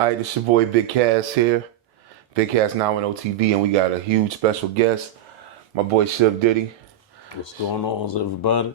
All right, this your boy Big Cass here. Big Cass now on OTV, and we got a huge special guest, my boy Shug Diddy. What's going on, everybody?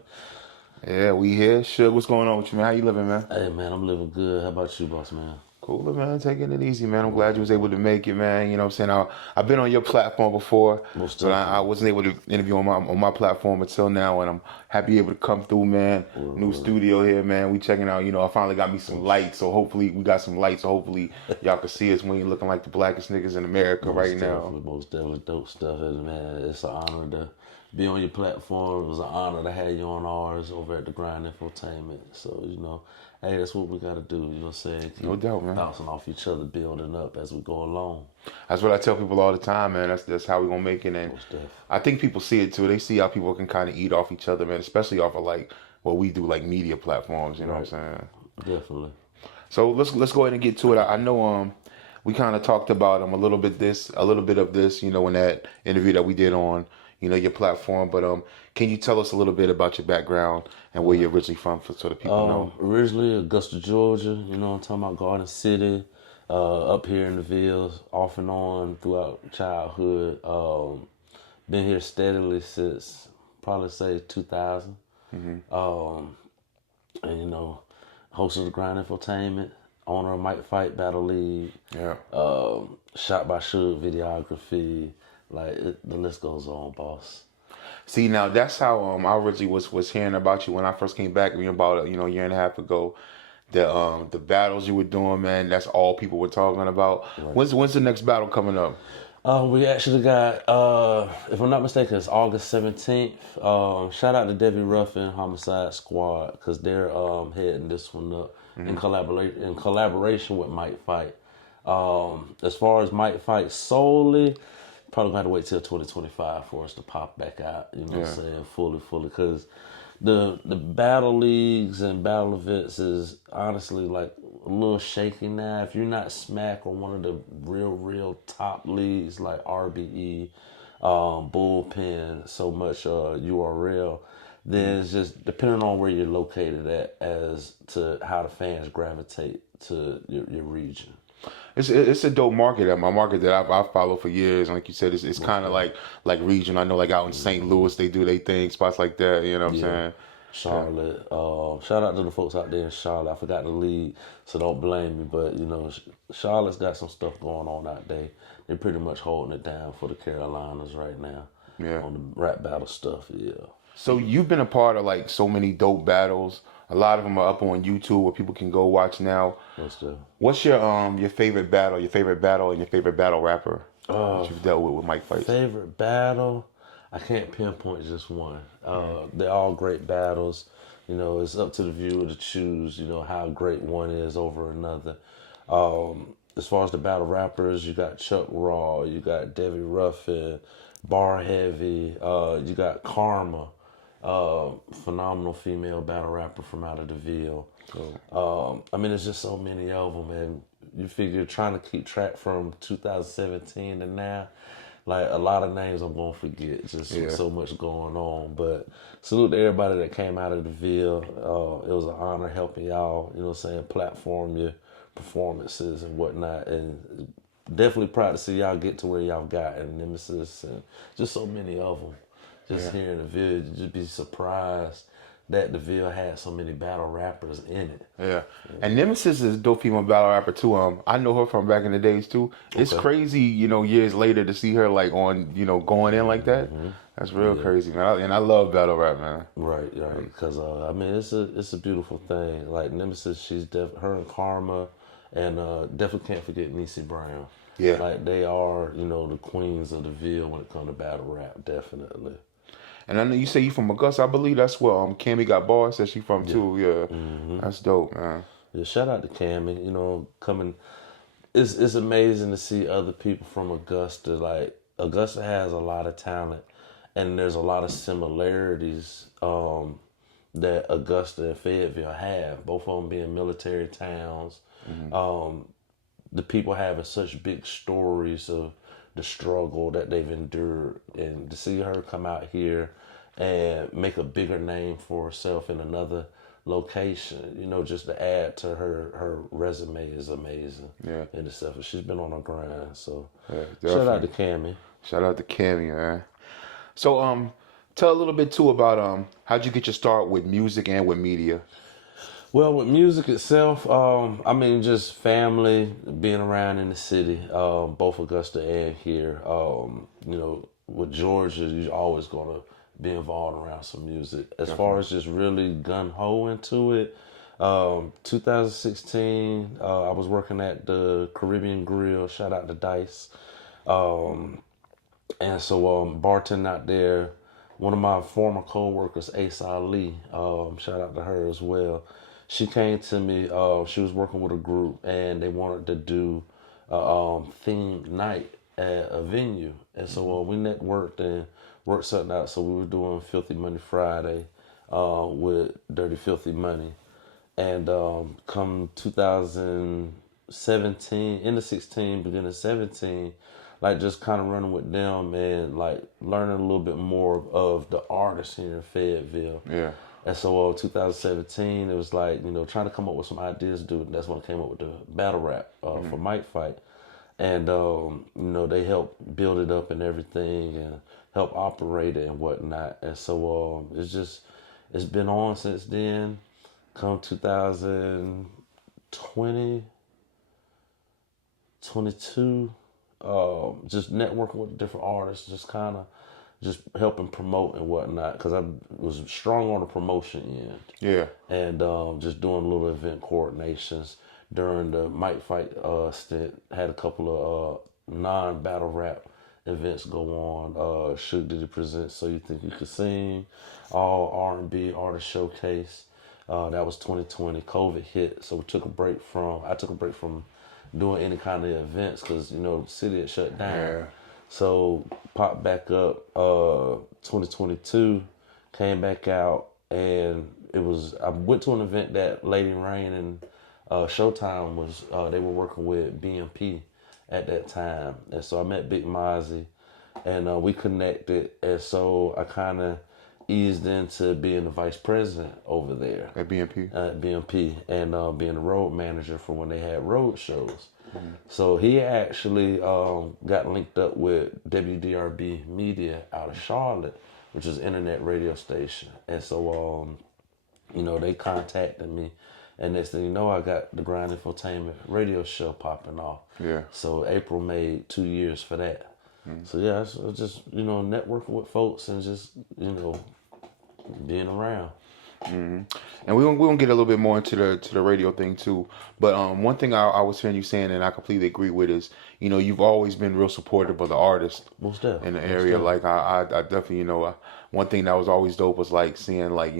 Yeah, we here. Shug, what's going on with you, man? How you living, man? Hey, man, I'm living good. How about you, boss man? Cooler, man. Taking it easy, man. I'm glad you was able to make it, man. You know what I'm saying? I've been on your platform before, Most but I definitely. wasn't able to interview on my platform until now, and I'm happy able to come through, man. New studio here, man. We checking out. I finally got me some lights, so hopefully we got some lights. So hopefully y'all can see us when you're looking like the blackest niggas in America right now. Most definitely dope stuff. And man, it's an honor to be on your platform. It was an honor to have you on ours over at the Grind Infotainment. So, hey, that's what we got to do. You know what I'm saying? Keep No doubt, man. bouncing off each other, building up as we go along. That's what I tell people all the time, man. That's how we gonna make it. And Most definitely. I think people see it too. They see how people can kind of eat off each other, man. Especially off of like what we do, like media platforms. You know what I'm saying? Definitely. So let's go ahead and get to it. I know we kind of talked about a little bit of this, in that interview that we did on your platform. But can you tell us a little bit about your background and where you're originally from, so the people know? Originally Augusta, Georgia. You know what I'm talking about? Garden City. Up here in the Villes, off and on throughout childhood. Been here steadily since probably say 2000. And hosted the Grind Infotainment, owner of Might Fight Battle League. Yeah. Shot by Shug videography. The list goes on, boss. See, now that's how I originally was hearing about you when I first came back, about a year and a half ago. The battles you were doing, man, that's all people were talking about. Right. When's the next battle coming up? We actually got, if I'm not mistaken, it's August 17th. Shout out to Debbie Ruffin Homicide Squad, because they're heading this one up in collaboration with Might Fight. As far as Might Fight solely, probably gonna have to wait till 2025 for us to pop back out. You know what I'm saying, fully, because the battle leagues and battle events is honestly like a little shaky now. If you're not smack on one of the real top leagues like RBE, Bullpen, so much URL, then it's just depending on where you're located at as to how the fans gravitate to your region. It's a dope market. My market that I've followed for years. And like you said, it's kind of like region. I know like out in St. Louis they do their thing, spots like that. You know what I'm saying? Charlotte. Shout out to the folks out there in Charlotte. I forgot the lead, so don't blame me. But Charlotte's got some stuff going on out there. They're pretty much holding it down for the Carolinas right now. Yeah. On the rap battle stuff. Yeah. So you've been a part of like so many dope battles. A lot of them are up on YouTube where people can go watch now. What's your favorite battle, and your favorite battle rapper that you've dealt with Mike Fights? Favorite battle? I can't pinpoint just one. They're all great battles. It's up to the viewer to choose, how great one is over another. As far as the battle rappers, you got Chuck Raw, you got Debbie Ruffin, Bar Heavy, you got Karma. Phenomenal female battle rapper from out of the Ville. There's just so many of them, and you figure trying to keep track from 2017 to now, like a lot of names I'm gonna forget, just so much going on. But salute to everybody that came out of the Ville. It was an honor helping y'all, platform your performances and whatnot, and definitely proud to see y'all get to where y'all got, and Nemesis, and just so many of them. Here in the Ville, you just be surprised that the Ville had so many battle rappers in it. Yeah. And Nemesis is a dope female battle rapper too. I know her from back in the days too. It's crazy, years later to see her like on, going in like that. That's real crazy, man. And I love battle rap, man. Right. Because it's a beautiful thing. Like Nemesis, she's her and Karma, and definitely can't forget Niecy Brown. Yeah. Like they are, the queens of the Ville when it comes to battle rap, definitely. And I know you say you from Augusta. I believe that's where Cammy got bars. Said she from too. Yeah, That's dope, man. Yeah, shout out to Cammy. Coming. It's amazing to see other people from Augusta. Like Augusta has a lot of talent, and there's a lot of similarities that Augusta and Fayetteville have. Both of them being military towns. The people having such big stories of the struggle that they've endured, and to see her come out here and make a bigger name for herself in another location, just to add to her resume is amazing. Yeah. In itself, she's been on her grind. So Yeah, shout out definitely. to Cammy. Shout out to Cammy, man. So tell a little bit too about how'd you get your start with music and with media? Well, with music itself, I mean, just family, being around in the city, both Augusta and here. With Georgia, you're always going to be involved around some music. As far Definitely. as just really gun ho into it, 2016, I was working at the Caribbean Grill. Shout out to Dice. And so, bartending out there, one of my former co-workers, Asa Lee, shout out to her as well. She came to me. She was working with a group, and they wanted to do a themed night at a venue. And so we networked and worked something out. So we were doing Filthy Money Friday with Dirty Filthy Money. And come 2017, end of 16, beginning of 17, like just kind of running with them and like learning a little bit more of the artists here in Fayetteville. Yeah. And so 2017, it was like, trying to come up with some ideas to do. And that's when I came up with the battle rap for Mic Fight. And, they helped build it up and everything and help operate it and whatnot. And so it's been on since then. Come 2020, 22, just networking with different artists, just kind of just helping promote and whatnot, because I was strong on the promotion end. Yeah. And just doing little event coordinations during the Mic Fight stint. Had a couple of non-battle rap events go on. Shug Diddy presents So You Think You Could Sing, all R&B artist showcase. That was 2020. COVID hit, so I took a break from doing any kind of events because the city had shut down. Yeah. So popped back up 2022, came back out, and I went to an event that Lady Rain and Showtime was they were working with BMP at that time, and so I met Big Mozzie, and we connected, and so I kind of eased into being the vice president over there At BNP. at BMP and being the road manager for when they had road shows. So he actually got linked up with WDRB Media out of Charlotte, which is an internet radio station. And so, they contacted me. And next thing you know, I got the Grind Infotainment radio show popping off. Yeah. So April made 2 years for that. So yeah, it's just, networking with folks and just, being around. And we're gonna get a little bit more into the radio thing too. But one thing I was hearing you saying, and I completely agree with, is you've always been real supportive of the artists Most definitely. in the area. Like I definitely one thing that was always dope was like seeing like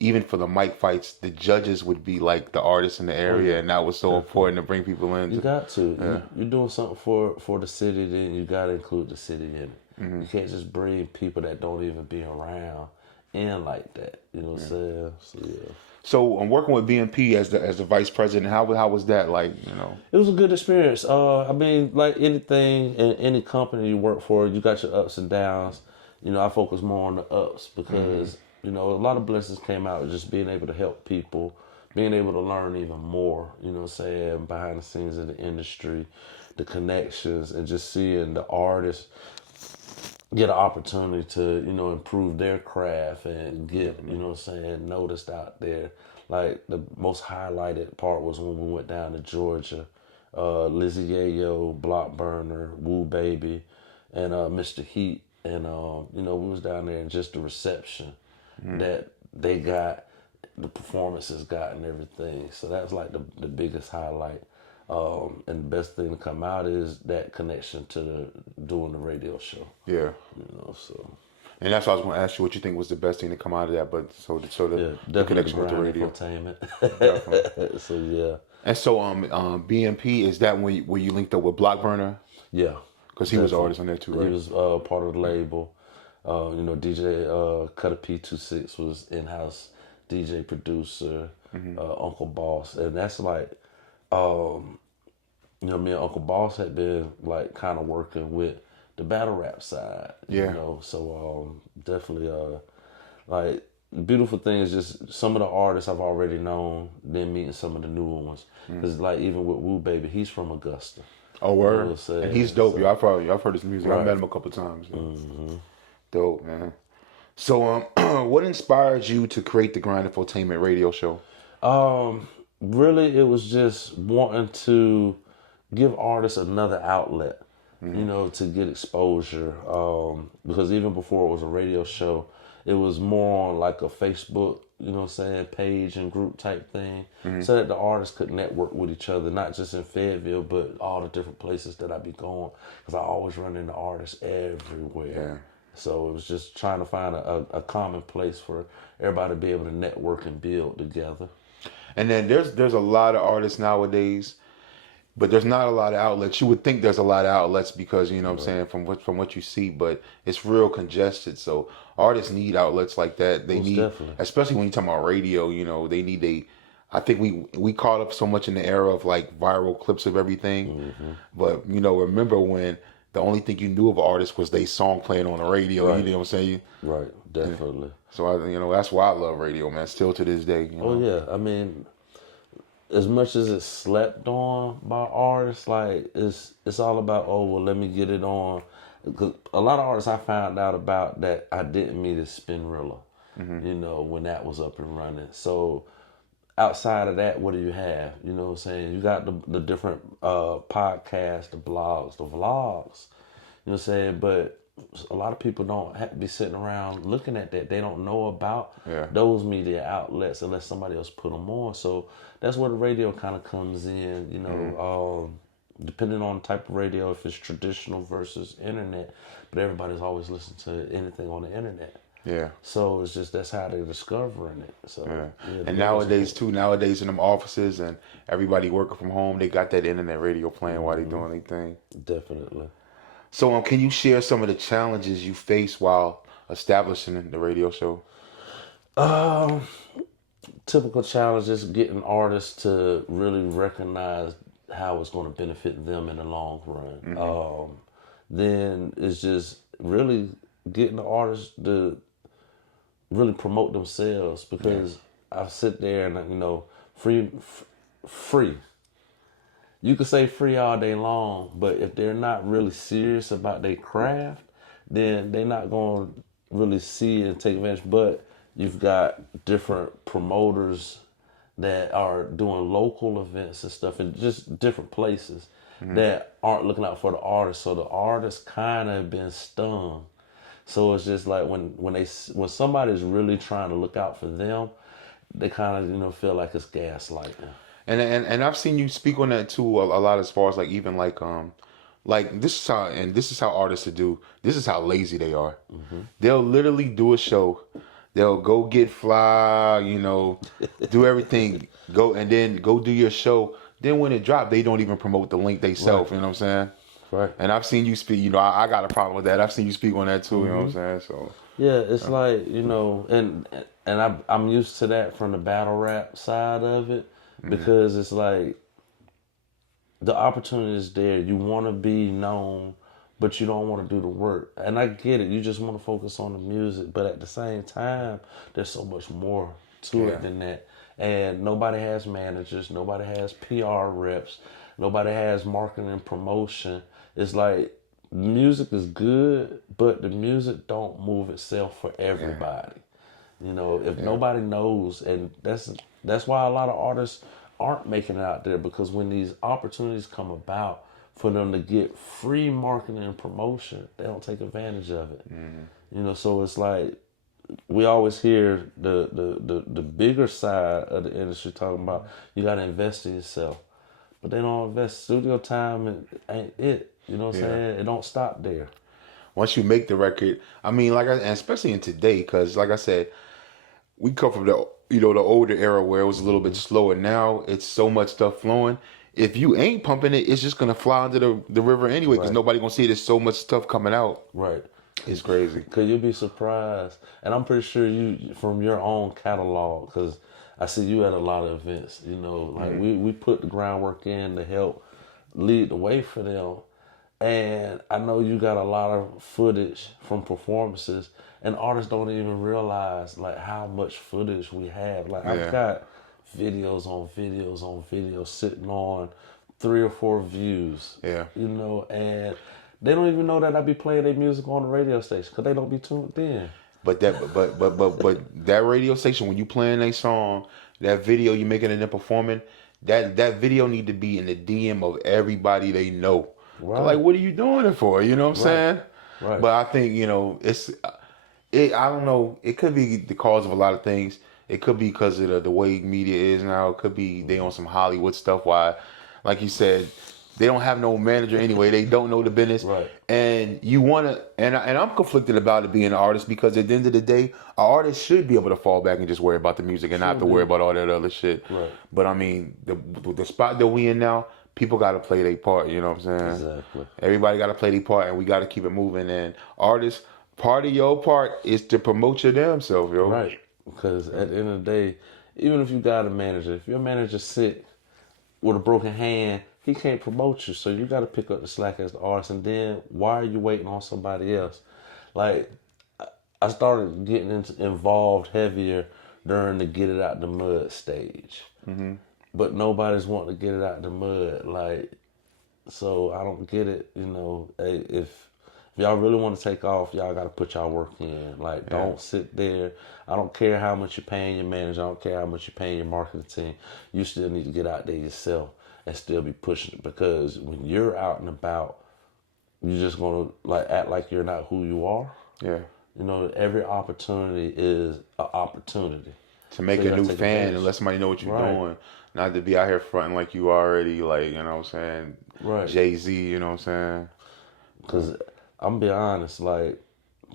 even for the mic fights, the judges would be like the artists in the area, and that was so important to bring people in. You got to. You're doing something for the city, then you got to include the city in it. You can't just bring people that don't even be around in like that. You know what I'm saying? So yeah. So I'm working with BNP as the vice president. How was that like? It was a good experience. I mean, like anything in any company you work for, you got your ups and downs. I focus more on the ups because a lot of blessings came out of just being able to help people, being able to learn even more. You know what I'm saying? Behind the scenes of the industry, the connections, and just seeing the artists get an opportunity to, improve their craft and get, noticed out there. Like the most highlighted part was when we went down to Georgia. Lizzie Yayo, Block Burner, Woo Baby, and Mr. Heat. And, we was down there and just the reception that they got, the performances got and everything. So that's like the biggest highlight. And the best thing to come out is that connection to doing the radio show. Yeah. So. And that's why I was going to ask you what you think was the best thing to come out of that. But the connection with the radio. Infotainment. Definitely. So yeah. And so BMP, is that where you linked up with Blockburner? Yeah. Because he was an artist on there too, right? He was part of the label. DJ Cutter P26 was in-house DJ producer, Uncle Boss, and that's like, me and Uncle Boss had been like kind of working with the battle rap side, Yeah. So definitely, like beautiful thing is just some of the artists I've already known, then meeting some of the newer ones. Because like even with Woo Baby, he's from Augusta. Oh, You know what I'm word. And saying? he's dope, yo. So, I've heard his music. I right. met him a couple times. Yo. Dope, man. So, what inspires you to create the Grind Infotainment radio show? Really, it was just wanting to give artists another outlet, to get exposure. Because even before it was a radio show, it was more on like a Facebook, page and group type thing, so that the artists could network with each other, not just in Fayetteville, but all the different places that I be going. Because I always run into artists everywhere. So it was just trying to find a common place for everybody to be able to network and build together. And then there's a lot of artists nowadays, but there's not a lot of outlets. You would think there's a lot of outlets because what I'm saying, from what you see, but it's real congested. So artists need outlets like that. They Most need, definitely. especially when you talk about radio. They need I think we caught up so much in the era of like viral clips of everything, but remember when the only thing you knew of artists was they song playing on the radio. Right. You know what I'm saying? Right, definitely. So that's why I love radio, man. Still to this day. Oh yeah, I mean, as much as it's slept on by artists, like it's all about, oh well, let me get it on. 'Cause a lot of artists I found out about that I didn't meet is Spinrilla, when that was up and running. So outside of that, what do you have? You know what I'm saying? You got the different podcasts, the blogs, the vlogs. You know what I'm saying? But a lot of people don't have to be sitting around looking at that. They don't know about those media outlets unless somebody else put them on. So that's where the radio kind of comes in, depending on the type of radio, if it's traditional versus internet. But everybody's always listening to anything on the internet. Yeah. So it's just that's how they're discovering it. So And nowadays in them offices and everybody working from home, they got that internet radio playing while they doing their thing. definitely. So can you share some of the challenges you face while establishing the radio show? Typical challenges, getting artists to really recognize how it's going to benefit them in the long run. Then it's just really getting the artists to really promote themselves, because I sit there and free. You can say free all day long, but if they're not really serious about their craft, then they're not going to really see and take advantage. But you've got different promoters that are doing local events and stuff in just different places that aren't looking out for the artists. So the artists kind of been stung. So it's just like when somebody's really trying to look out for them, they kind of feel like it's gaslighting. And I've seen you speak on that too a lot, as far as like even like this is how artists do. This is how lazy they are. They'll literally do a show. They'll go get fly, do everything, and then go do your show. Then when it drops, they don't even promote the link themselves. You know what I'm saying? Right. And I've seen you speak. I got a problem with that. I've seen you speak on that too. You know what I'm saying? So yeah, it's like and I'm used to that from the battle rap side of it, because it's like the opportunity is there. You want to be known, but you don't want to do the work. And I get it. You just want to focus on the music, but at the same time, there's so much more to it than that. And nobody has managers. Nobody has PR reps. Nobody has marketing and promotion. It's like music is good, but the music don't move itself for everybody. If nobody knows, and that's why a lot of artists aren't making it out there, because when these opportunities come about for them to get free marketing and promotion, they don't take advantage of it. So it's like we always hear the bigger side of the industry talking about you got to invest in yourself, but they don't invest. Studio time ain't it. You know what I'm saying? It don't stop there. once you make the record, I mean, and especially in today, because like I said, we come from the the older era where it was a little bit slower. Now it's so much stuff flowing. If you ain't pumping it, it's just gonna fly into the river anyway, because nobody gonna see it. There's so much stuff coming out. Right. It's crazy. Cause you'll be surprised, and I'm pretty sure you from your own catalog, cause I see you at a lot of events. Like we put the groundwork in to help lead the way for them, And I know you got a lot of footage from performances, and artists don't even realize like how much footage we have. Like I've Yeah. got videos on videos on videos sitting on 3 or 4 views, Yeah. and they don't even know that I be playing their music on the radio station because they don't be tuned in. But that radio station, when you playing a song, that video you making and then performing, that video need to be in the DM of everybody they know. 'Cause, like, Right, what are you doing it for? You know what I'm right, saying? right. But I think I don't know. It could be the cause of a lot of things. It could be because of the way media is now. It could be they on some Hollywood stuff. Why, like you said, they don't have no manager anyway. They don't know the business. Right. And you want to, and I'm conflicted about it being an artist because at the end of the day, an artist should be able to fall back and just worry about the music and not have to worry about all that other shit. Right. But I mean, the spot that we in now, people got to play their part. You know what I'm saying? Exactly. Everybody got to play their part, and we got to keep it moving. And artists, part of your part is to promote your damn self, yo. Right. Because at the end of the day, even if you got a manager, if your manager's sick with a broken hand, he can't promote you. So you got to pick up the slack as the artist. And then why are you waiting on somebody else? Like, I started getting involved heavier during the get it out the mud stage. Mm-hmm. But nobody's wanting to get it out the mud. Like, so I don't get it. Hey, if y'all really want to take off, y'all got to put y'all work in. Like, don't sit there. I don't care how much you're paying your manager. I don't care how much you're paying your marketing team. You still need to get out there yourself and still be pushing it, because when you're out and about, you're just gonna like act like you're not who you are. Yeah. Every opportunity is an opportunity To make So you a gotta new take fan advantage. and let somebody know what you're Right. doing. Not to be out here fronting like you already, like, you know what I'm saying? Right. Jay-Z, you know what I'm saying? Because I'm be honest, like,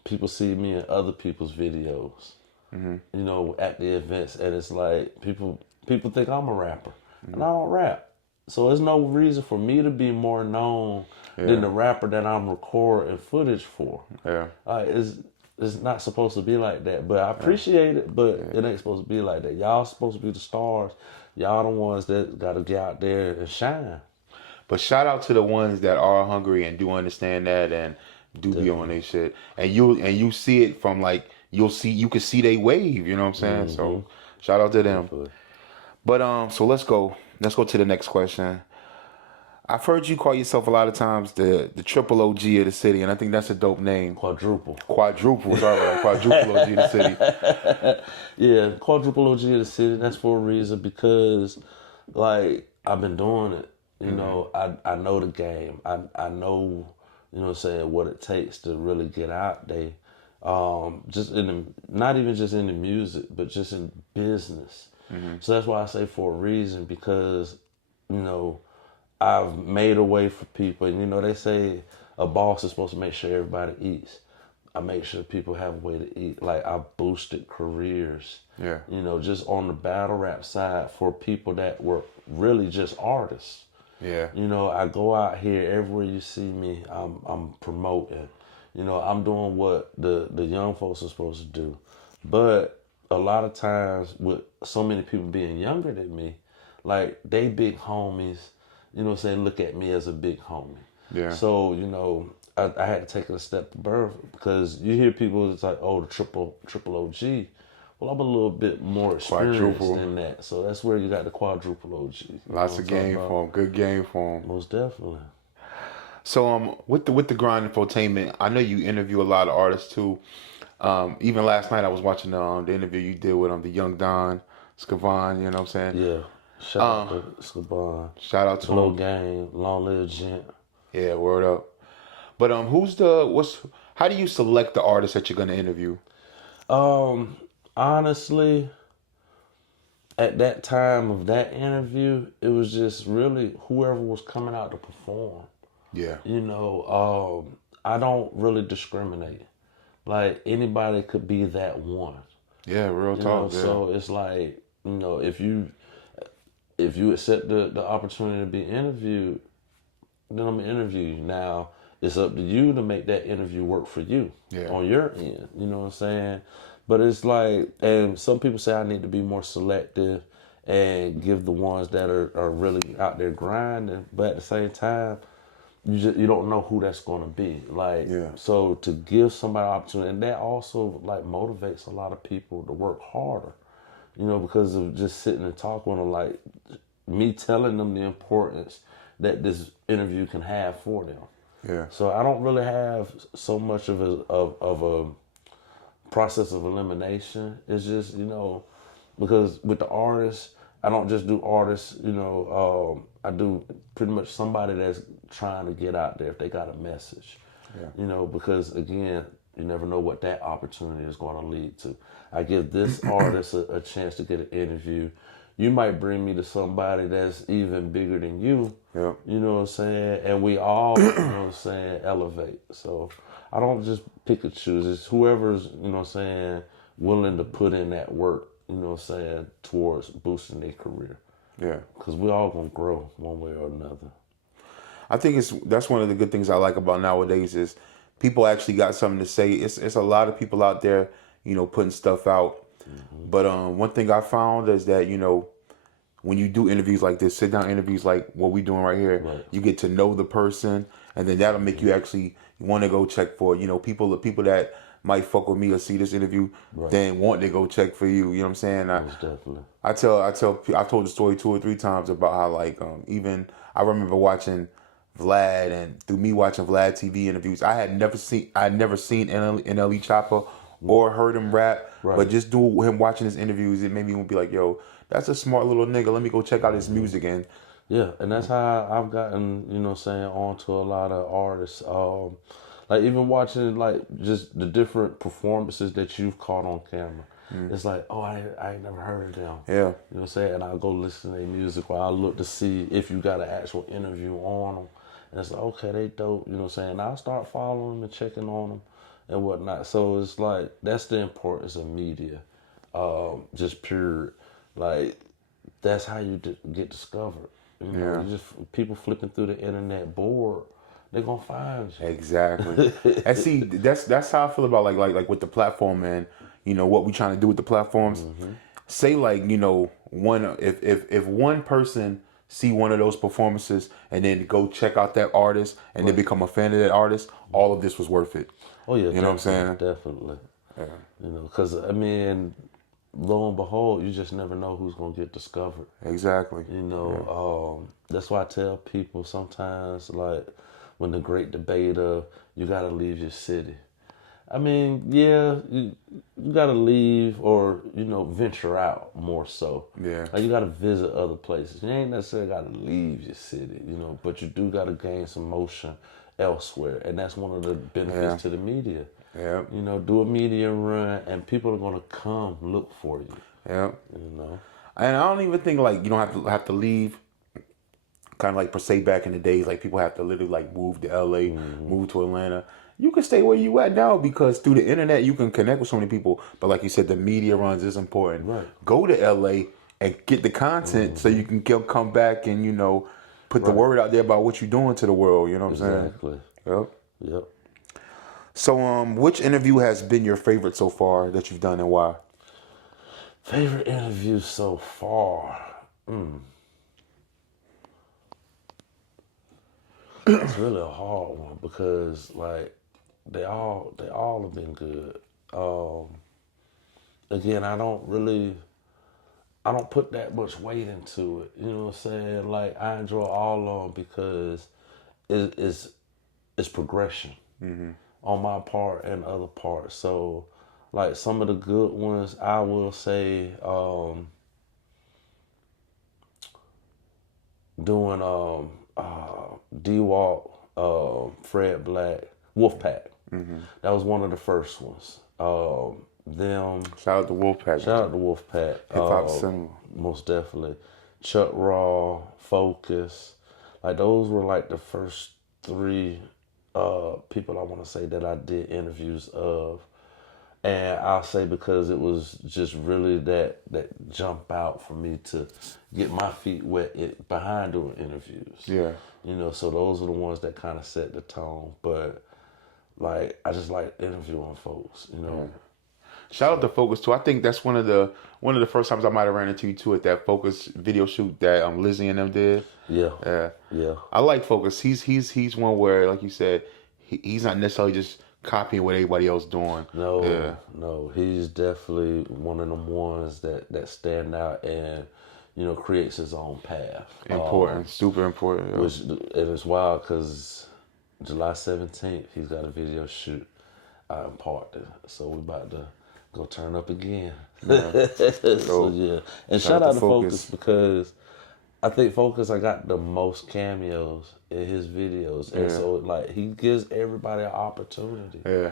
people see me in other people's videos, at the events, and it's like people think I'm a rapper, and I don't rap. So there's no reason for me to be more known than the rapper that I'm recording footage for. Yeah. It's not supposed to be like that, but I appreciate it, but it ain't supposed to be like that. Y'all supposed to be the stars. Y'all the ones that got to get out there and shine. But shout out to the ones that are hungry and do understand that and do be on their shit. And you see it from like you can see they wave, you know what I'm saying? So shout out to them. Definitely. But so let's go. Let's go to the next question. I've heard you call yourself a lot of times the triple OG of the city, and I think that's a dope name. Quadruple. Quadruple, sorry, right? Quadruple OG of the city. Yeah, quadruple OG of the city. That's for a reason, because, like, I've been doing it. I know the game. I know, what it takes to really get out there. Just not even just in the music, but just in business. So that's why I say for a reason, because, I've made a way for people. And, they say a boss is supposed to make sure everybody eats. I make sure people have a way to eat. Like, I boosted careers. Yeah. Just on the battle rap side for people that were really just artists. Yeah. I go out here everywhere you see me. I'm promoting. I'm doing what the young folks are supposed to do. But a lot of times with so many people being younger than me, like, they big homies, look at me as a big homie. Yeah. So, I had to take it a step further, because you hear people, it's like, oh, the triple OG. Well, I'm a little bit more experienced Quadruple. than that. So that's where you got the quadruple OG. Lots of game for him. Good game for him. Most definitely. So with the grind infotainment, I know you interview a lot of artists too. Even last night I was watching the interview you did with the Young Don Scavan, you know what I'm saying? Yeah. Shout out to Scaban. Shout out to Low him. game, long live gent. Yeah, word up. But how do you select the artist that you're gonna interview? Honestly, at that time of that interview, it was just really whoever was coming out to perform. Yeah. I don't really discriminate. Like, anybody could be that one. Yeah, real talk. Yeah. So it's like, if you accept the opportunity to be interviewed, then I'm gonna interview you. Now, it's up to you to make that interview work for you on your end. You know what I'm saying? But it's like, and some people say I need to be more selective and give the ones that are really out there grinding. But at the same time, you don't know who that's going to be. Like, Yeah. so to give somebody an opportunity, and that also like motivates a lot of people to work harder, because of just sitting and talking with them, like me telling them the importance that this interview can have for them. Yeah. So I don't really have so much of a process of elimination. It's just, because with the artists, I don't just do artists, I do pretty much somebody that's trying to get out there if they got a message. Yeah. Because again, you never know what that opportunity is going to lead to. I give this artist a chance to get an interview. You might bring me to somebody that's even bigger than you. Yeah. You know what I'm saying? And we all, elevate. So I don't just pick and choose. It's whoever's, willing to put in that work, towards boosting their career. Yeah. Because we all going to grow one way or another. I think that's one of the good things I like about nowadays is people actually got something to say. It's a lot of people out there, putting stuff out. But one thing I found is that when you do interviews like this, sit down interviews like what we doing right here, Right. you get to know the person, and then that'll make you actually want to go check for people. The people that might fuck with me or see this interview, then want to go check for you. You know what I'm saying? Most definitely. I've told the story 2 or 3 times about how even I remember watching Vlad, and through me watching Vlad TV interviews, I had never seen NLE Chopper or heard him rap, but just do him watching his interviews, it made me be like, yo, that's a smart little nigga. Let me go check out his music. And yeah, and that's how I've gotten, onto a lot of artists. Like even watching like just the different performances that you've caught on camera. It's like, oh, I ain't never heard of them. Yeah. You know what I'm saying? And I'll go listen to their music, or I'll look to see if you got an actual interview on them. And it's like, okay, they dope. You know what I'm saying? And I'll start following them and checking on them and whatnot. So it's like, that's the importance of media. Just pure, like, that's how you get discovered. You just people flipping through the internet bored, they're gonna find you. exactly. And see, that's how I feel about like with the platform, man. What we trying to do with the platforms. Say one if one person see one of those performances and then go check out that artist and then become a fan of that artist, all of this was worth it. Oh yeah, you know what I'm saying? Definitely. Yeah. Because I mean, lo and behold, you just never know who's gonna get discovered. Exactly. That's why I tell people sometimes, like when the great debate of you gotta leave your city. I mean, yeah, you gotta leave or venture out more so. Yeah. Like you gotta visit other places. You ain't necessarily gotta leave your city, but you do gotta gain some motion elsewhere, and that's one of the benefits to the media. Yeah. Do a media run, and people are gonna come look for you. Yeah. And I don't even think you don't have to leave. Kind of like per se back in the days, like people have to literally like move to LA, move to Atlanta. You can stay where you at now because through the internet you can connect with so many people. But like you said, the media runs is important. Right. Go to LA and get the content so you can come back and put the word out there about what you're doing to the world. You know what I'm saying? Exactly. Yep. So which interview has been your favorite so far that you've done and why? Favorite interview so far. It's really a hard one because like they all have been good. Again, I don't put that much weight into it. You know what I'm saying? Like I enjoy all of them because it's progression on my part and other parts. So like some of the good ones, I will say doing D-Walk, Fred Black, Wolfpack. That was one of the first ones. Them. Shout out to Wolfpack. Shout out to Wolfpack. Hip Hop Cinema. Most definitely. Chuck Raw, Focus. Like those were like the first 3 people I want to say that I did interviews of. And I'll say because it was just really that jump out for me to get my feet wet behind doing interviews. Yeah. So those are the ones that kind of set the tone. But like I just like interviewing folks. Shout out to Focus too. I think that's one of the first times I might have ran into you too at that Focus video shoot that Lizzie and them did. Yeah, Yeah, yeah. I like Focus. He's one where, like you said, he's not necessarily just copying what everybody else doing. No, Yeah, no, he's definitely one of them ones that stand out and creates his own path. important, super important. Yeah. Which and it's wild because July 17th he's got a video shoot out in Parkton, so we about to go turn up again. So yeah, and shout out to Focus because I think Focus I got the most cameos in his videos, and so like he gives everybody an opportunity. Yeah.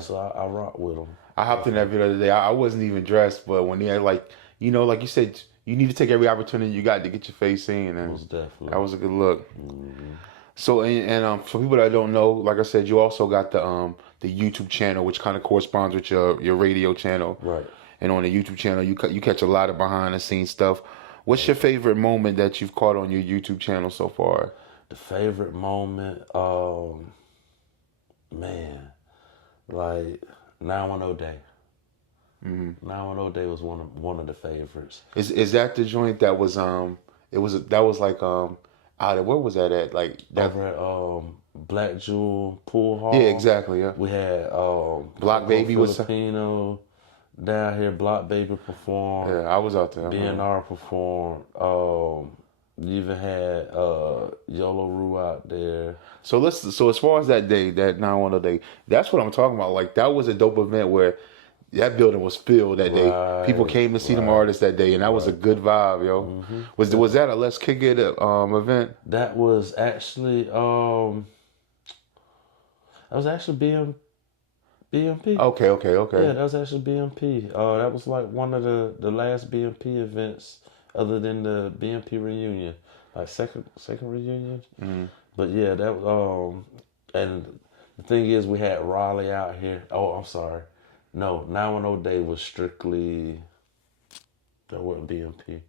So I rock with him. I hopped in that video the other day. I wasn't even dressed, but when he had like you said, you need to take every opportunity you got to get your face seen, and Most definitely. that was a good look. So for people that don't know, like I said, you also got the YouTube channel, which kind of corresponds with your radio channel, Right. And on the YouTube channel, you catch a lot of behind the scenes stuff. What's your favorite moment that you've caught on your YouTube channel so far? The favorite moment, man, like 910 Day. 910 Day was one of the favorites. Is that the joint that was that was like out of, where was that at? Like that Over at Black Jewel Pool Hall. Yeah, exactly, yeah. We had Block Baby was Filipino down here. Block Baby performed. Yeah, I was out there. BNR performed. You even had Yolo Rue out there. So as far as that day, that 910 day, that's what I'm talking about. Like that was a dope event where that building was filled that day. People came to see them artists that day, and that was a good vibe, yo. Was that a Let's Kick It event? That was actually BMP. Okay. Yeah, that was actually BMP. That was like one of the last BMP events, other than the BMP reunion, like second reunion. But yeah, that was and the thing is, we had Raleigh out here. Oh, I'm sorry. No, 910 Day was strictly. That wasn't BMP.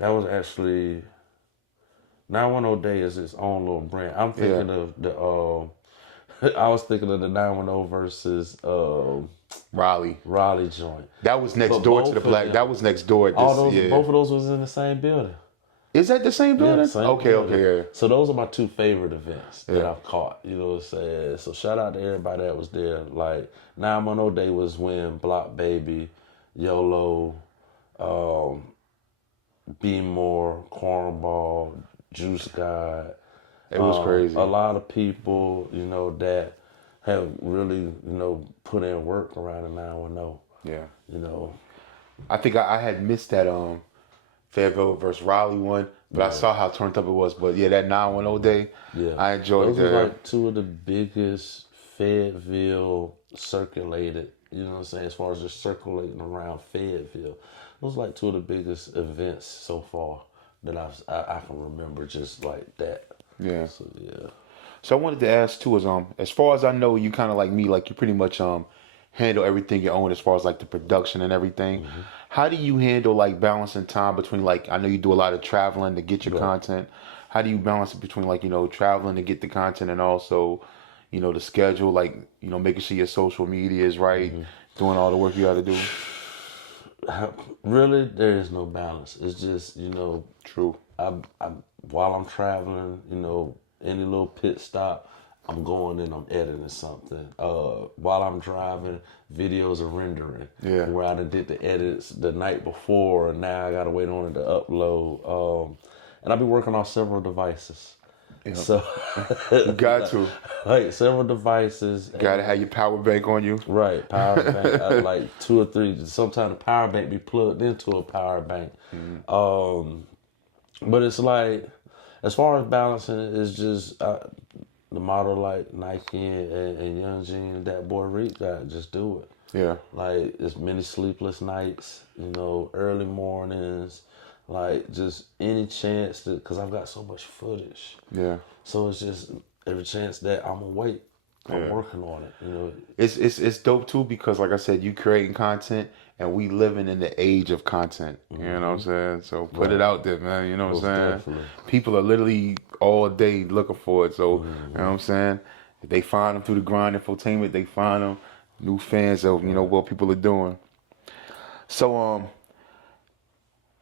That was actually 910 Day is its own little brand. I'm thinking of the. I was thinking of the 910 versus Raleigh joint. That was next door to the Black. That was next door. Both of those was in the same building. Is that the same building? Yeah, same building. Okay, yeah. So those are my two favorite events that I've caught. You know what I'm saying? So shout out to everybody that was there. Like 910 Day was when Block Baby, YOLO, Be More, Cornball, Juice God. It was crazy. A lot of people, that have really, put in work around the 910. Yeah. I think I had missed that Fayetteville versus Raleigh one, but I saw how turned up it was. But yeah, that 910 day, I enjoyed those that. Those were like two of the biggest Fayetteville circulated, what I'm saying, as far as just circulating around Fayetteville. Those were like two of the biggest events so far that I can remember, just like that. Yeah. So yeah. So I wanted to ask too is as far as I know, you kind of like me, like you pretty much handle everything your own as far as like the production and everything. How do you handle like balancing time between, like, I know you do a lot of traveling to get your content. How do you balance it between like, traveling to get the content and also, the schedule, like, making sure your social media is right, doing all the work you got to do? Really, there is no balance. It's just, True. While I'm traveling, any little pit stop, I'm going in, I'm editing something. While I'm driving, videos are rendering. Yeah. Where I done did the edits the night before, and now I gotta wait on it to upload. And I'll be working on several devices. Yeah. So you got to. Like several devices. Gotta have your power bank on you. Right, power bank. Like 2 or 3. Sometimes the power bank be plugged into a power bank. But it's like, as far as balancing it, it's just the model like Nike and Young Jean and that boy Reek got, just do it. Yeah. Like, it's many sleepless nights, early mornings, like just any chance that, because I've got so much footage. Yeah. So it's just every chance that I'm awake, I'm working on it. It's dope too, because like I said, you creating content and we living in the age of content. You know what I'm saying? So put it out there, man. You know what I'm saying? Definitely. People are literally all day looking for it. So you know what I'm saying? If they find them through the grind infotainment, they find them New fans of what people are doing. So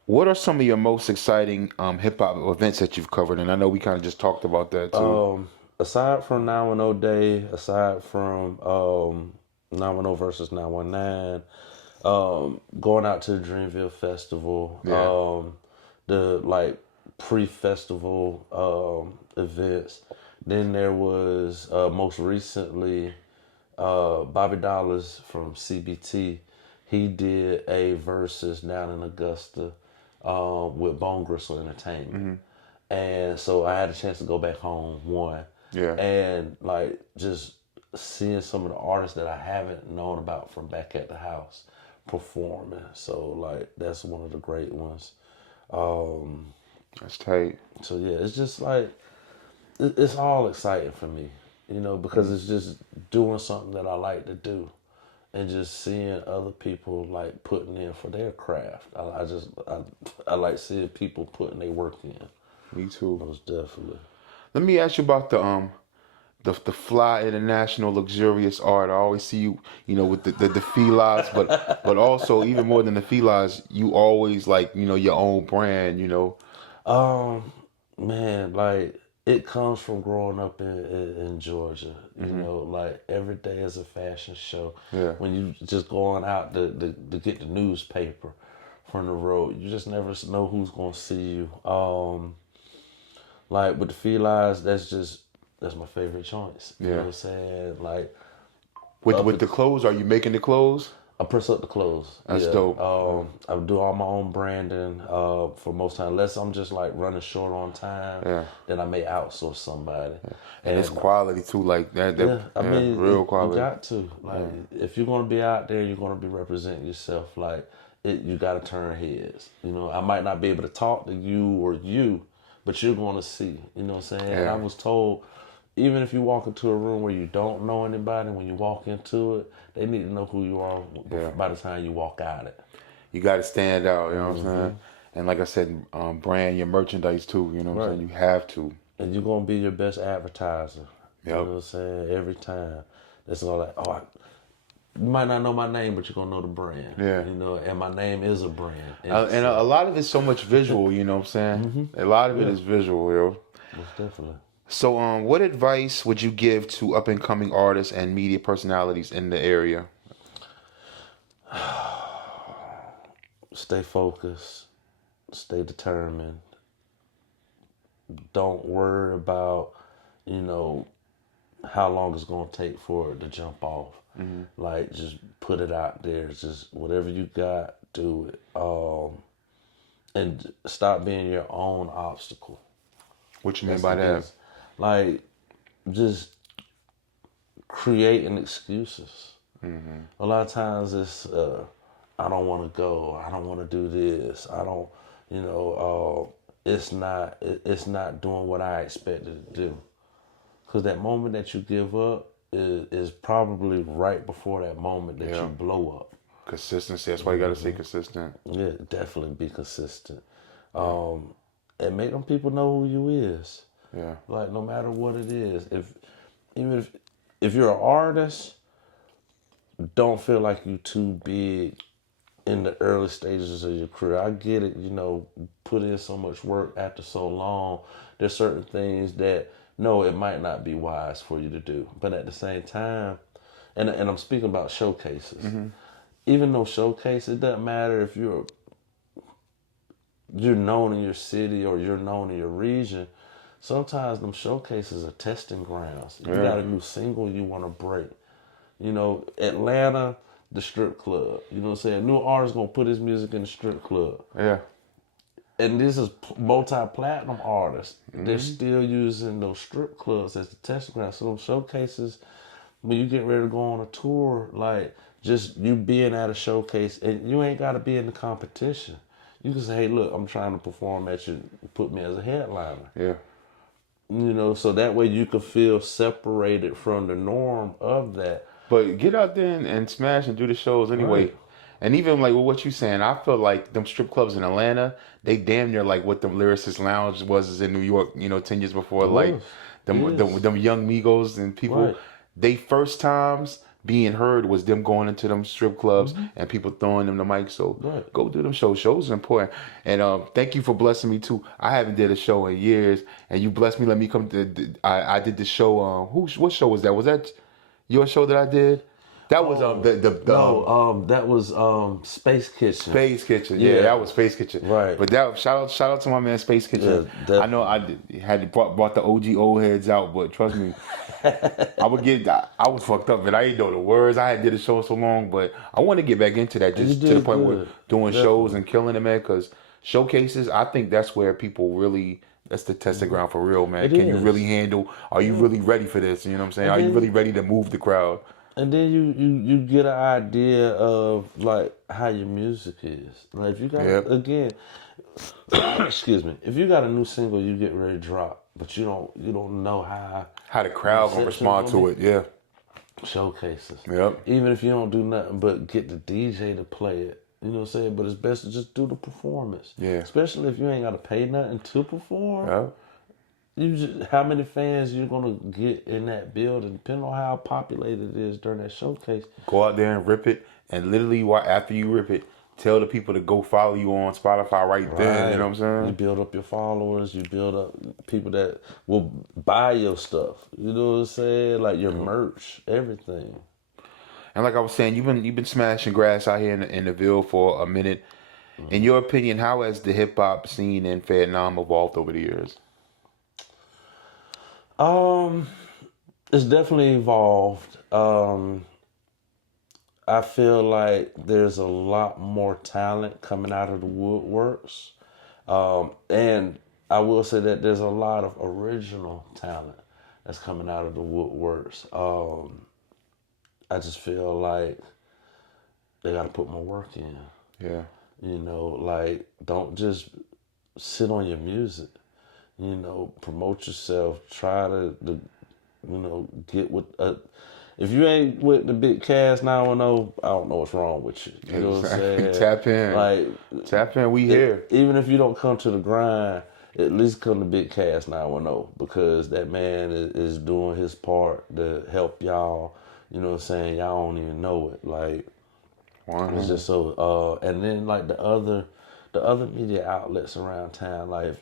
what are some of your most exciting hip hop events that you've covered? And I know we kind of just talked about that too. Aside from 910 Day, aside from 910 versus 919, going out to the Dreamville Festival, Yeah. the like pre-festival events. Then there was most recently Bobby Dollars from CBT. He did a versus down in Augusta with Bone Gristle Entertainment. And so I had a chance to go back home, one. Yeah. And like just seeing some of the artists that I haven't known about from back at the house performing. So like that's one of the great ones. That's tight. So yeah, it's just like it's all exciting for me, because it's just doing something that I like to do, and just seeing other people like putting in for their craft. I like seeing people putting their work in. Me too. Most definitely. Let me ask you about the fly international luxurious art. I always see you, with the felines, but also even more than the felines, you always like, your own brand. Man, like it comes from growing up in Georgia. Like every day is a fashion show. Yeah. When you just going out to get the newspaper from the road, you just never know who's gonna see you. Like with the felines, that's my favorite joints. You know what I'm saying? Like With the clothes, are you making the clothes? I press up the clothes. That's dope. I do all my own branding for most time. Unless I'm just like running short on time, then I may outsource somebody. And it's quality too, like that. I mean, real quality. You got to like if you're gonna be out there, you're gonna be representing yourself. Like you got to turn heads. I might not be able to talk to you, but you're gonna see. You know what I'm saying? Yeah. And I was told, even if you walk into a room where you don't know anybody, when you walk into it, they need to know who you are by the time you walk out it. You got to stand out, you know what I'm saying? And like I said, brand your merchandise too, you know what I'm saying? You have to. And you're going to be your best advertiser. Yep. You know what I'm saying? Every time. It's all like, you might not know my name, but you're going to know the brand. Yeah. And my name is a brand. And a lot of it's so much visual, you know what I'm saying? A lot of it is visual, yo. Most definitely. So, what advice would you give to up and coming artists and media personalities in the area? Stay focused. Stay determined. Don't worry about, how long it's going to take for it to jump off. Like, just put it out there. Just whatever you got, do it. And stop being your own obstacle. What you mean by that? Like, just creating excuses. A lot of times it's, I don't want to go. I don't want to do this. I don't, it's not doing what I expected to do. Because that moment that you give up is probably right before that moment that you blow up. Consistency. That's why you got to stay consistent. Yeah, definitely be consistent. And make them people know who you is. Yeah. Like no matter what it is, if you're an artist, don't feel like you too big in the early stages of your career. I get it, put in so much work after so long. There's certain things that it might not be wise for you to do, but at the same time, and I'm speaking about showcases. Even though showcase, it doesn't matter if you're known in your city or you're known in your region. Sometimes them showcases are testing grounds. You got a new single you want to break. Atlanta, the strip club. You know what I'm saying? New artist going to put his music in the strip club. Yeah. And this is multi-platinum artists. They're still using those strip clubs as the testing ground. So those showcases, when you get ready to go on a tour, like just you being at a showcase, and you ain't got to be in the competition. You can say, hey, look, I'm trying to perform at you. Put me as a headliner. Yeah. So that way you can feel separated from the norm of that. But get out there and smash and do the shows anyway. Right. And even like with what you saying, I feel like them strip clubs in Atlanta, they damn near like what them Lyricist Lounge was in New York, 10 years before. Like them young Migos and people, they first times, being heard was them going into them strip clubs and people throwing them the mic. So Right. go do them shows. Shows are important. And thank you for blessing me too. I haven't did a show in years, and you blessed me. Let me come to. I did the show. What show was that? Was that your show that I did? That was Oh, the no, that was Space Kitchen. Space Kitchen. Yeah, that was Space Kitchen. Right. But that shout out to my man Space Kitchen. Yeah, I know had brought the OG old heads out, but trust me, I was fucked up, and I didn't know the words. I had did a show so long, but I want to get back into that just to the point where doing shows and killing it, man. Because showcases, I think that's where people really. That's the testing ground for real, man. Can you really handle? Are you really ready for this? You know what I'm saying? Are you really ready to move the crowd? And then you get an idea of like how your music is. Like if you got again, excuse me, if you got a new single you get ready to drop, but you don't know how the crowd gonna respond to it. Yeah, showcases. Yep. Even if you don't do nothing but get the DJ to play it. You know what I'm saying? But it's best to just do the performance. Yeah. Especially if you ain't got to pay nothing to perform. Yeah. You just, how many fans you're gonna get in that building, depending on how populated it is during that showcase. Go out there and rip it, and literally, after you rip it, tell the people to go follow you on Spotify right then. You know what I'm saying? You build up your followers. You build up people that will buy your stuff. You know what I'm saying? Like your merch, everything. And like I was saying, you've been smashing grass out here in the Ville for a minute. In your opinion, how has the hip hop scene in Vietnam evolved over the years? It's definitely evolved. I feel like there's a lot more talent coming out of the woodworks. And I will say that there's a lot of original talent that's coming out of the woodworks. I just feel like they got to put more work in. Yeah. You know, like don't just sit on your music. You know, promote yourself. Try to get with. If you ain't with the big cast 910, I don't know what's wrong with you. You know what I'm saying? Tap in. Like tap in. We here. Even if you don't come to the grind, at least come to big cast 910 because that man is doing his part to help y'all. You know what I'm saying? Y'all don't even know it. Like it's just so. And then like the other media outlets around town, like.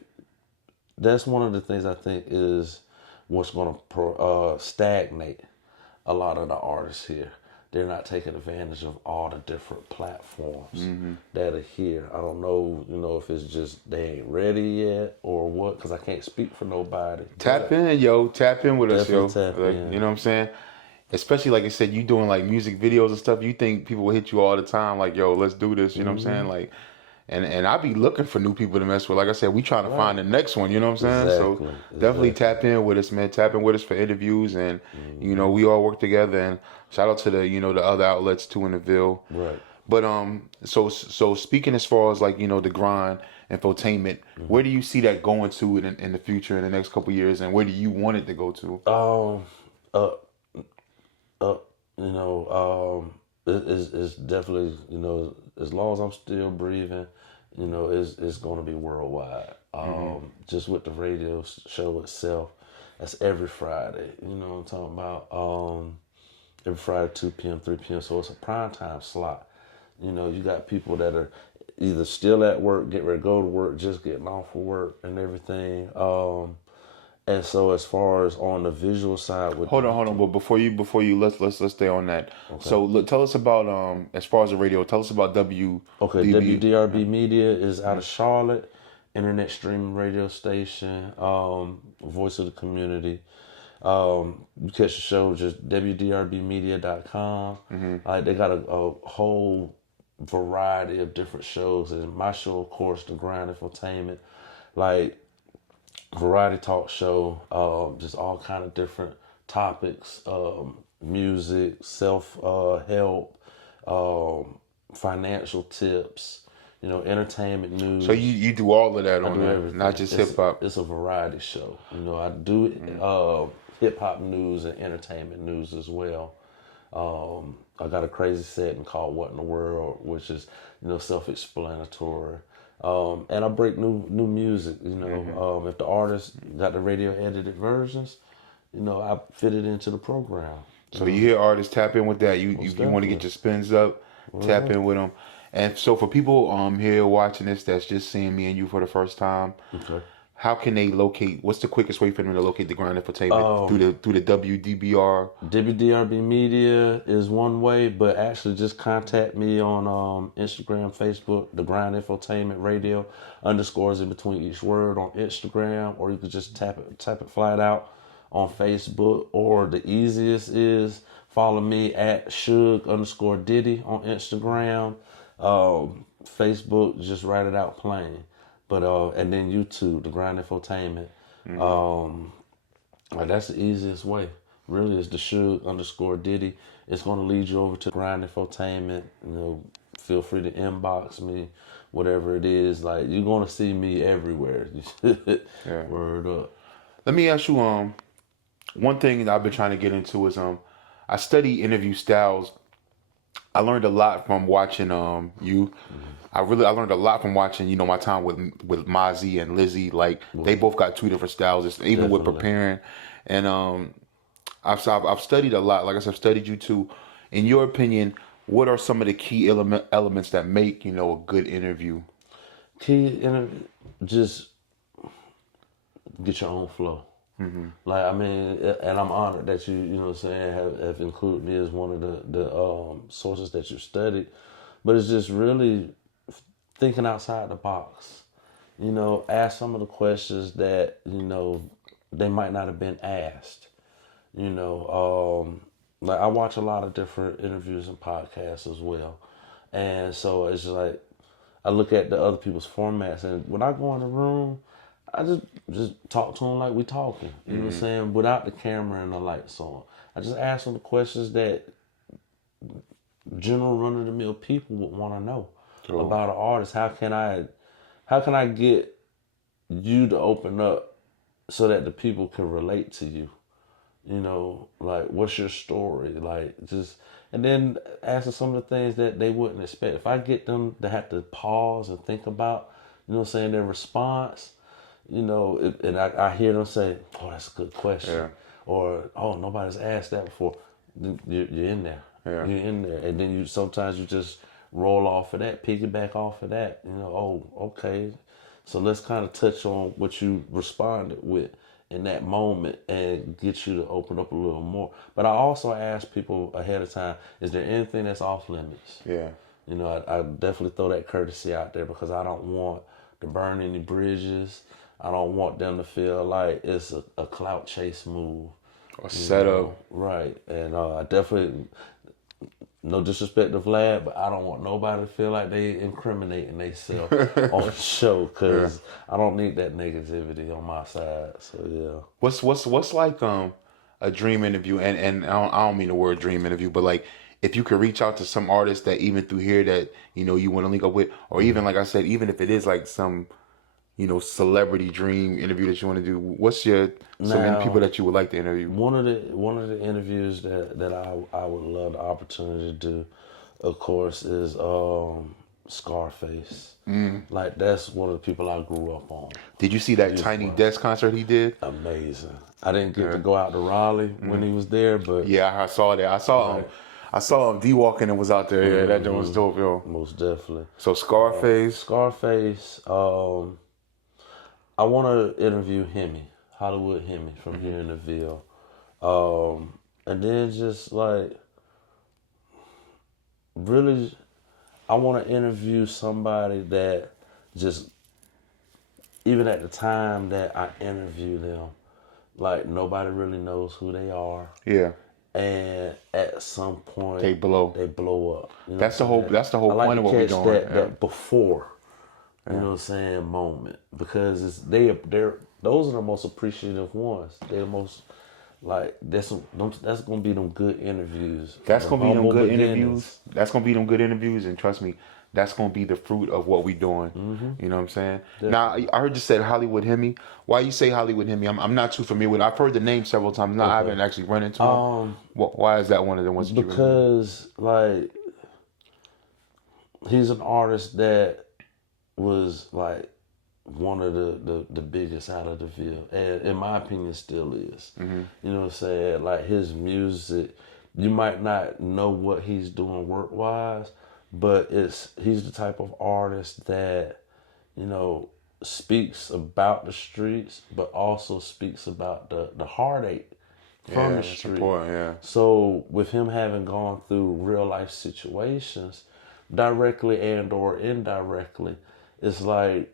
That's one of the things I think is what's going to stagnate a lot of the artists here. They're not taking advantage of all the different platforms that are here. I don't know, if it's just they ain't ready yet or what, because I can't speak for nobody. Tap in, yo. Tap in with us, yo. In. You know what I'm saying? Especially like I said, you doing like music videos and stuff. You think people will hit you all the time, like, yo, let's do this. You know what I'm saying? Like. And I be looking for new people to mess with. Like I said, we trying to find the next one. You know what I'm saying? So definitely tap in with us, man. Tap in with us for interviews, and we all work together. And shout out to the the other outlets too in the Ville. Right. But so speaking as far as like the grind, infotainment, where do you see that going to in the future in the next couple of years, and where do you want it to go to? It's definitely as long as I'm still breathing, it's going to be worldwide. Just with the radio show itself, that's every Friday. You know what I'm talking about? Every Friday, 2 p.m., 3 p.m. So it's a prime time slot. You got people that are either still at work, getting ready to go to work, just getting off of work and everything. And so as far as on the visual side, hold on. But before you, let's stay on that. Okay. So look, tell us about as far as the radio. Tell us about WDRB Media is out of Charlotte, internet streaming radio station, voice of the community. You catch the show just WDRBmedia.com. They got a whole variety of different shows, and my show, of course, the Grind Infotainment, variety talk show, just all kind of different topics, music, self-help, financial tips, entertainment news. So you do all of that on there, not just hip hop. It's a variety show. I do hip-hop news and entertainment news as well. I got a crazy segment called What in the World, which is, self-explanatory. And I break new music, if the artist got the radio edited versions, I fit it into the program. So you hear artists tap in with that. You Most you want to get definitely. your spins up, tap Well, in with them. And so for people here watching this that's just seeing me and you for the first time, okay. how can they locate? What's the quickest way for them to locate the Grind Infotainment Um, through the WDBR? WDRB Media is one way, but actually just contact me on Instagram, Facebook, the Grind Infotainment Radio, underscores in between each word on Instagram, or you could just tap it flat out on Facebook, or the easiest is follow me at Shug underscore Diddy on Instagram. Facebook, just write it out plain. But and then YouTube, the Grind Infotainment. Like that's the easiest way. Really, is the Shug underscore Diddy. It's gonna lead you over to Grind Infotainment. Feel free to inbox me, whatever it is. Like you're gonna see me everywhere. Yeah. Word up. Let me ask you one thing that I've been trying to get into is I study interview styles. I learned a lot from watching you. I learned a lot from watching, my time with Mozzie and Lizzie. Like they both got two different styles. Even with Definitely. preparing, and I've studied a lot. Like I said, I've studied you too. In your opinion, what are some of the key elements that make a good interview? Just get your own flow. Like I mean, and I'm honored that you know what I'm saying, have included me as one of the sources that you studied, but it's just really thinking outside the box. Ask some of the questions that they might not have been asked. Like I watch a lot of different interviews and podcasts as well, and so it's just like I look at the other people's formats, and when I go in the room, I just talk to them like we talking. You know what I'm saying? Without the camera and the lights on, I just ask them the questions that general run of the mill people would want to know So, about an artist. How can I get you to open up so that the people can relate to you? Like what's your story? Like just and then asking some of the things that they wouldn't expect. If I get them to have to pause and think about, what I'm saying, their response, and I hear them say, "Oh, that's a good question," yeah, or "Oh, nobody's asked that before." Then you're in there. yeah. You're in there, and then sometimes you just roll off of that, piggyback off of that. Oh, okay. So let's kind of touch on what you responded with in that moment and get you to open up a little more. But I also ask people ahead of time, is there anything that's off limits? Yeah. I definitely throw that courtesy out there because I don't want to burn any bridges. I don't want them to feel like it's a clout chase move. Or setup. Right. And I definitely, no disrespect to Vlad, but I don't want nobody to feel like they incriminating themselves on the show because I don't need that negativity on my side. So yeah. What's like a dream interview, and I don't mean the word dream interview, but like if you could reach out to some artists that even through here that you want to link up with, or even like I said, even if it is like some celebrity dream interview that you want to do, what's some people Now, that you would like to interview? one of the interviews that I would love the opportunity to do, of course, is Scarface. Like that's one of the people I grew up on. Did you see that He's Tiny Desk concert he did? amazing. I didn't get to go out to Raleigh when he was there, but Yeah, I saw that. right, I saw him. D walking and was out there. Yeah, that joint was dope, yo. most definitely. So Scarface. Scarface. I want to interview Hemi, Hollywood Hemi from here in the Ville, and then just like really, I want to interview somebody that just even at the time that I interview them, like nobody really knows who they are, Yeah, and at some point they blow. they blow up. That's the whole. That's the whole I like point to of what we're catch doing. that before, you know what I'm saying, moment because they're those are the most appreciative ones. They're the most like that's gonna be them good interviews. That's Them gonna be them humble good beginnings. interviews. That's gonna be them good interviews, and trust me, that's gonna be the fruit of what we doing. You know what I'm saying? Now, I heard you said Hollywood Hemi. Why you say Hollywood Hemi? I'm not too familiar with. I've heard the name several times. I Okay. haven't actually run into him. Why is that one of the ones that you really? Because like he's an artist that was like one of the biggest out of the field, and in my opinion, still is. You know what I'm saying? Like his music you might not know what he's doing work wise, but he's the type of artist that, you know, speaks about the streets, but also speaks about the heartache from Yeah, the that's street. important. Yeah. So with him having gone through real life situations, directly and or indirectly, it's like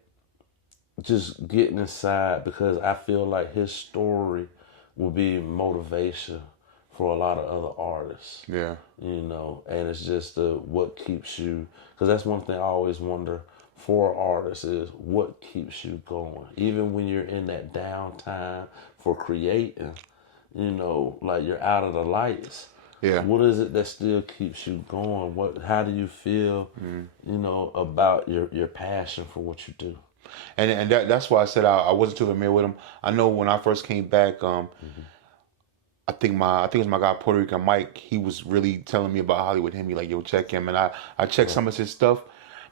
just getting inside, because I feel like his story will be motivation for a lot of other artists, Yeah. you know. And it's just what keeps you, because that's one thing I always wonder for artists is what keeps you going even when you're in that downtime for creating, you know, like you're out of the lights. Yeah. What is it that still keeps you going? How do you feel, you know, about your passion for what you do? And that's why I said I wasn't too familiar with him. I know when I first came back, I think it was my guy Puerto Rican Mike. He was really telling me about Hollywood Hemi, like, yo, check him, and I checked Right. some of his stuff,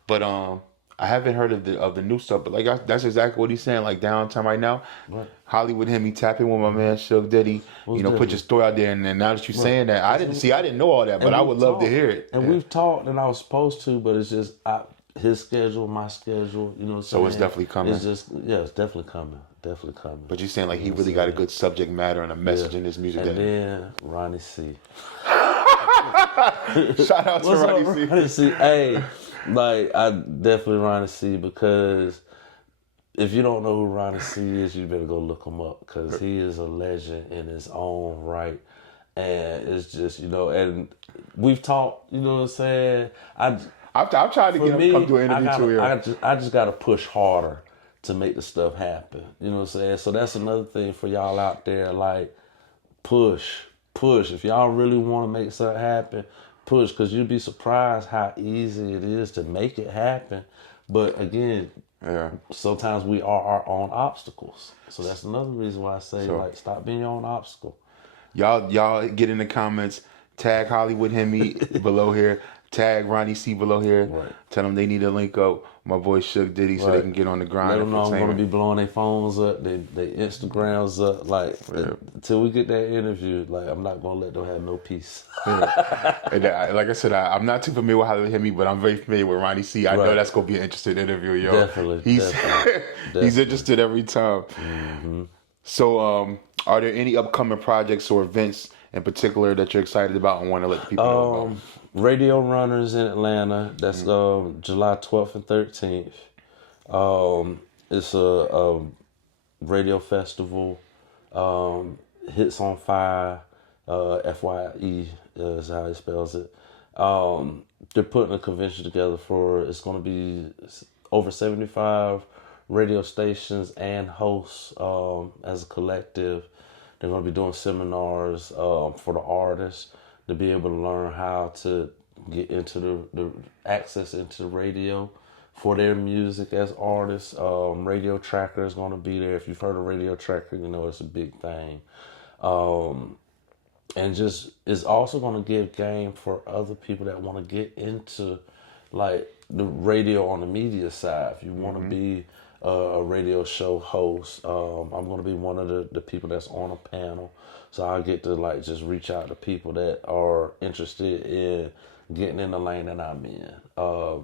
but I haven't heard of the new stuff. But like that's exactly what he's saying. Like downtime right now, Right. Hollywood Hemi, tap in with my man Shug Diddy. Most You know, put your definitely. story out there, and now that you're Right. saying that, I didn't know all that, but And I we've would love to talked, hear it. and Yeah. we've talked, and I was supposed to, but it's just his schedule, my schedule. You know what I'm So saying? it's definitely coming. It's just, yeah, it's definitely coming, definitely coming. But you're saying like You he know what I'm really got a saying? good subject matter and a message Yeah. in his music. And That then Ronnie C. shout out to What's Ronnie up, C. Ronnie C? Hey, like I definitely Ronnie C, because if you don't know who Ronnie C is, you better go look him up, because he is a legend in his own right. And it's just, you know, and we've talked, you know what I'm saying? I'm trying to For get him me, to come do an I interview too gotta, here. I just gotta push harder to make the stuff happen. You know what I'm saying? So that's another thing for y'all out there, like push, push. If y'all really want to make something happen, push, because you'd be surprised how easy it is to make it happen. But again, Yeah. sometimes we are our own obstacles. So that's another reason why I say, So like, stop being your own obstacle. y'all get in the comments, tag Hollywood Hemi below here, tag Ronnie C below here. Right. Tell them they need to link up my boy Shug Diddy so they Right. can get on the Let grind them of know I'm going to entertainment. be blowing their phones up, their Instagrams up. Like, until we get that interview, like, I'm not going to let them have no peace. And like I said, I'm not too familiar with Hollywood Hemi, but I'm very familiar with Ronnie C. I know Right. that's gonna be an interesting interview, yo. Definitely, He's definitely, he's interested every time. So, are there any upcoming projects or events in particular that you're excited about and want to let the people know about? Radio Runners in Atlanta. That's July 12th and 13th. It's a radio festival. Hits on Fire. FYE is how he spells it. They're putting a convention together for. It's going to be over 75 radio stations and hosts as a collective. They're going to be doing seminars for the artists to be able to learn how to get into the access into the radio for their music as artists. Radio Tracker is going to be there. If you've heard of Radio Tracker, you know it's a big thing. And just it's also going to give game for other people that want to get into like the radio on the media side. If you want to be a radio show host, I'm going to be one of the people that's on a panel, so I get to like just reach out to people that are interested in getting in the lane that I'm in.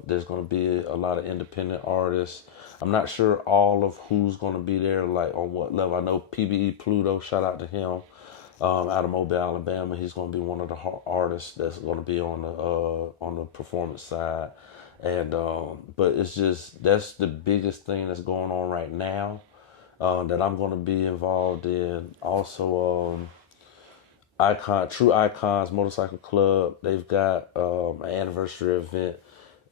There's going to be a lot of independent artists. I'm not sure all of who's going to be there, like on what level. I know PBE Pluto, shout out to him. Out of Mobile, Alabama. He's going to be one of the artists that's going to be on the performance side, and but it's just that's the biggest thing that's going on right now that I'm going to be involved in. Also, True Icons Motorcycle Club. They've got an anniversary event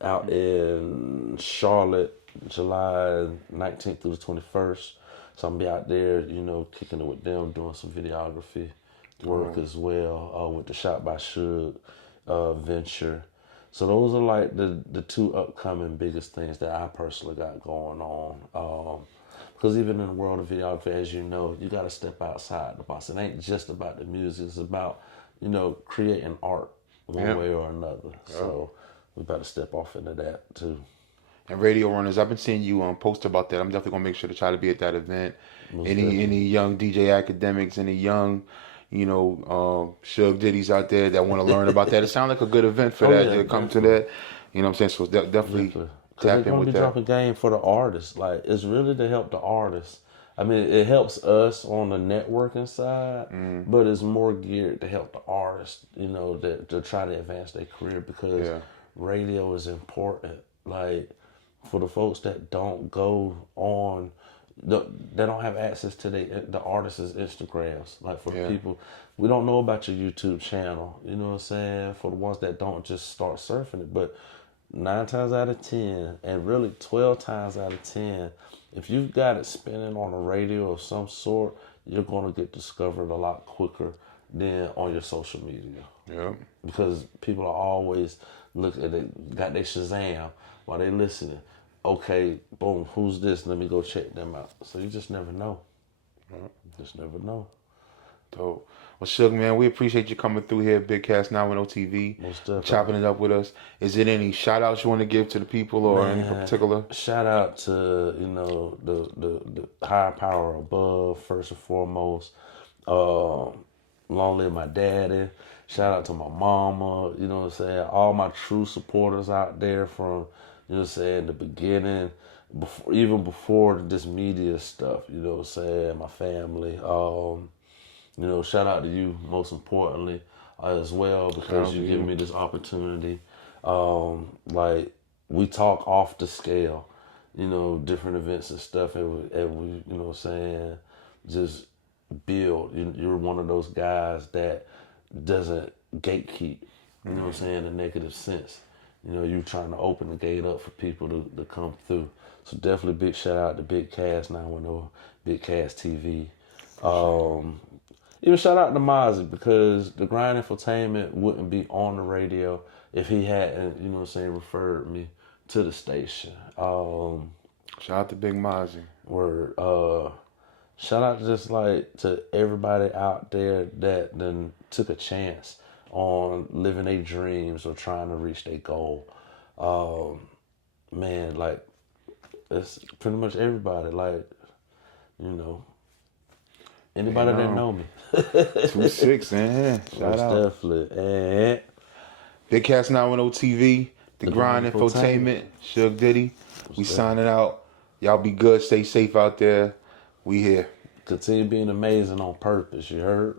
out in Charlotte, July 19th through the 21st. So I'm gonna be out there, you know, kicking it with them, doing some videography work as well with the Shot by Shug venture. So those are like the two upcoming biggest things that I personally got going on. Because even in the world of videography, as you know, you got to step outside the box. It ain't just about the music. It's about, you know, creating art one way or another. So we better step off into that too. And Radio Runners, I've been seeing you post about that. I'm definitely gonna make sure to try to be at that event. Most Any definitely. young DJ academics, any young, Shug Diddy's out there that want to learn about that. It sounds like a good event for Oh that. yeah, To come to definitely. that. You know what I'm saying? So definitely Definitely. Because they're tap in going to with be that. dropping game for the artists. Like, it's really to help the artists. I mean, it helps us on the networking side, but it's more geared to help the artists, to try to advance their career because Yeah. radio is important. Like, for the folks that don't go on, they don't have access to the artists' Instagrams. Like, for the Yeah. people, we don't know about your YouTube channel. You know what I'm saying? For the ones that don't just start surfing it, but 9 times out of 10, and really 12 times out of 10, if you've got it spinning on a radio of some sort, you're going to get discovered a lot quicker than on your social media. Yeah. Because people are always looking at it, got their Shazam while they listening. Okay, boom, who's this? Let me go check them out. So you just never know. Just never know. Dope. Well, Shug, man, we appreciate you coming through here, Big Cast 910 TV, Most definitely. chopping it up with us. Is it any shout outs you want to give to the people or any Man, particular? shout out to the higher power above first and foremost. Long live my daddy. Shout out to my mama. You know what I'm saying? All my true supporters out there from the beginning, even before this media stuff. You know what I'm saying? My family. Shout out to you most importantly as well because you giving me this opportunity. Like we talk off the scale, different events and stuff, and we just build. You're one of those guys that doesn't gatekeep. You know what I'm saying? In a negative sense. You trying to open the gate up for people to come through. So definitely big shout out to Big Cast 910, Big Cast TV. Even shout out to Mozzie because the Grind Infotainment wouldn't be on the radio if he hadn't, referred me to the station. Shout out to Big Mozzie. Word. Shout out just like to everybody out there that then took a chance on living their dreams or trying to reach their goal. Man, like it's pretty much everybody. Like, anybody that know me. 2-6, man. Shout Most out. definitely. And Big Cast 910 TV, The Grind Infotainment, Shug Diddy. We signing out. Y'all be good. Stay safe out there. We here. continue being amazing on purpose, you heard?